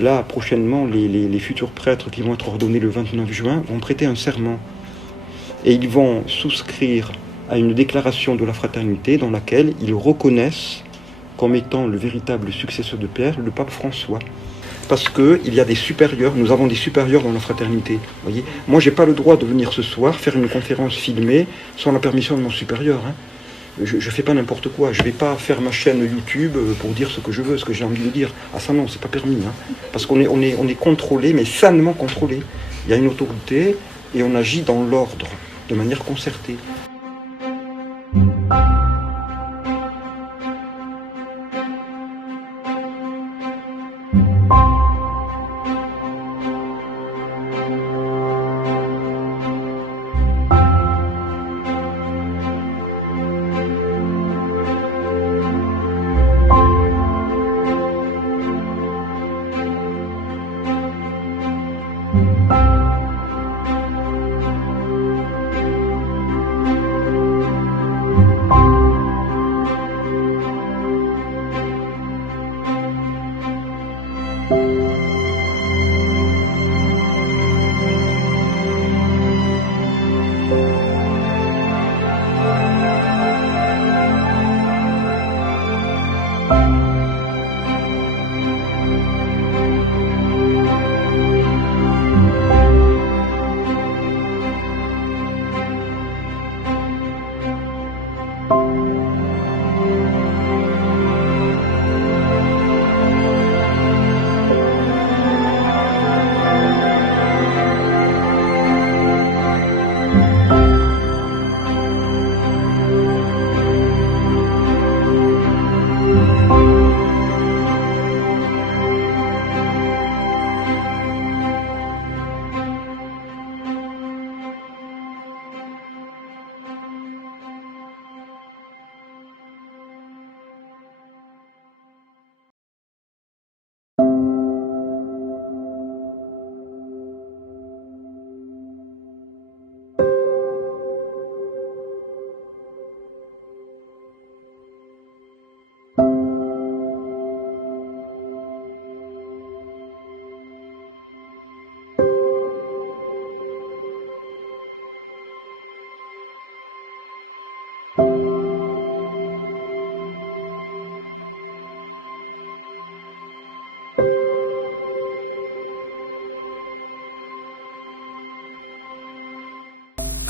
là, prochainement, les futurs prêtres qui vont être ordonnés le 29 juin vont prêter un serment. Et ils vont souscrire à une déclaration de la fraternité dans laquelle ils reconnaissent comme étant le véritable successeur de Pierre, le pape François. Parce qu'il y a des supérieurs, nous avons des supérieurs dans la fraternité. Voyez, moi, je n'ai pas le droit de venir ce soir faire une conférence filmée sans la permission de mon supérieur. Hein. Je ne fais pas n'importe quoi. Je ne vais pas faire ma chaîne YouTube pour dire ce que je veux, ce que j'ai envie de dire. Ah ça non, c'est pas permis. Hein. Parce qu'on est contrôlé, mais sainement contrôlé. Il y a une autorité et on agit dans l'ordre, de manière concertée.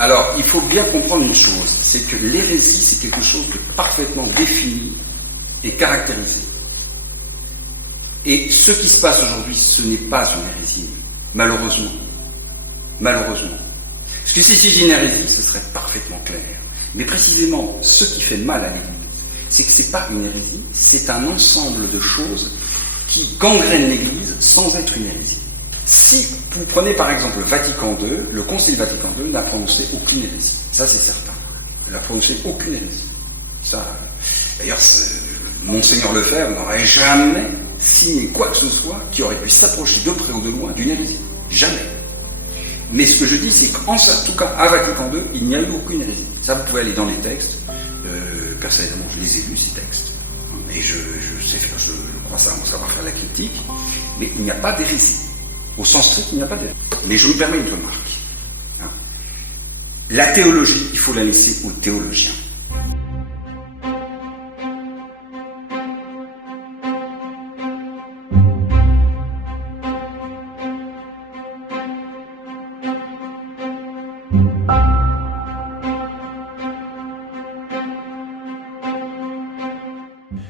Alors, il faut bien comprendre une chose, c'est que l'hérésie, c'est quelque chose de parfaitement défini et caractérisé. Et ce qui se passe aujourd'hui, ce n'est pas une hérésie, malheureusement. Malheureusement. Parce que si c'est une hérésie, ce serait parfaitement clair. Mais précisément, ce qui fait mal à l'Église, c'est que ce n'est pas une hérésie, c'est un ensemble de choses qui gangrènent l'Église sans être une hérésie. Si vous prenez par exemple le Vatican II, le Concile Vatican II n'a prononcé aucune hérésie. Ça, c'est certain. Il n'a prononcé aucune hérésie. Ça, d'ailleurs, Monseigneur Lefebvre n'aurait jamais signé quoi que ce soit qui aurait pu s'approcher de près ou de loin d'une hérésie. Jamais. Mais ce que je dis, c'est qu'en tout cas, à Vatican II, il n'y a eu aucune hérésie. Ça, vous pouvez aller dans les textes. Personnellement, je les ai lus, ces textes. Et je crois savoir faire la critique. Mais il n'y a pas d'hérésie. Au sens strict, il n'y a pas d'hérésie. Mais je me permets une remarque. La théologie, il faut la laisser aux théologiens.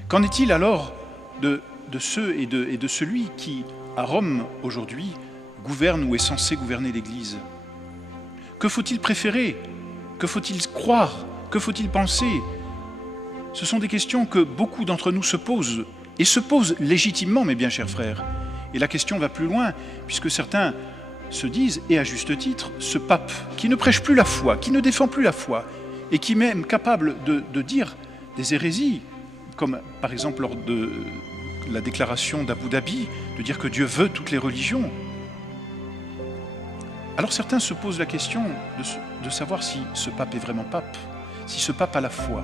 Qu'en est-il alors de ceux et de celui qui, à Rome aujourd'hui, gouverne ou est censé gouverner l'Église? Que faut-il préférer? Que faut-il croire? Que faut-il penser? Ce sont des questions que beaucoup d'entre nous se posent, et se posent légitimement, mes bien chers frères. Et la question va plus loin, puisque certains se disent, et à juste titre, ce pape qui ne prêche plus la foi, qui ne défend plus la foi, et qui est même capable de dire des hérésies, comme par exemple lors de la déclaration d'Abu Dhabi, de dire que Dieu veut toutes les religions. Alors certains se posent la question de savoir si ce pape est vraiment pape, si ce pape a la foi.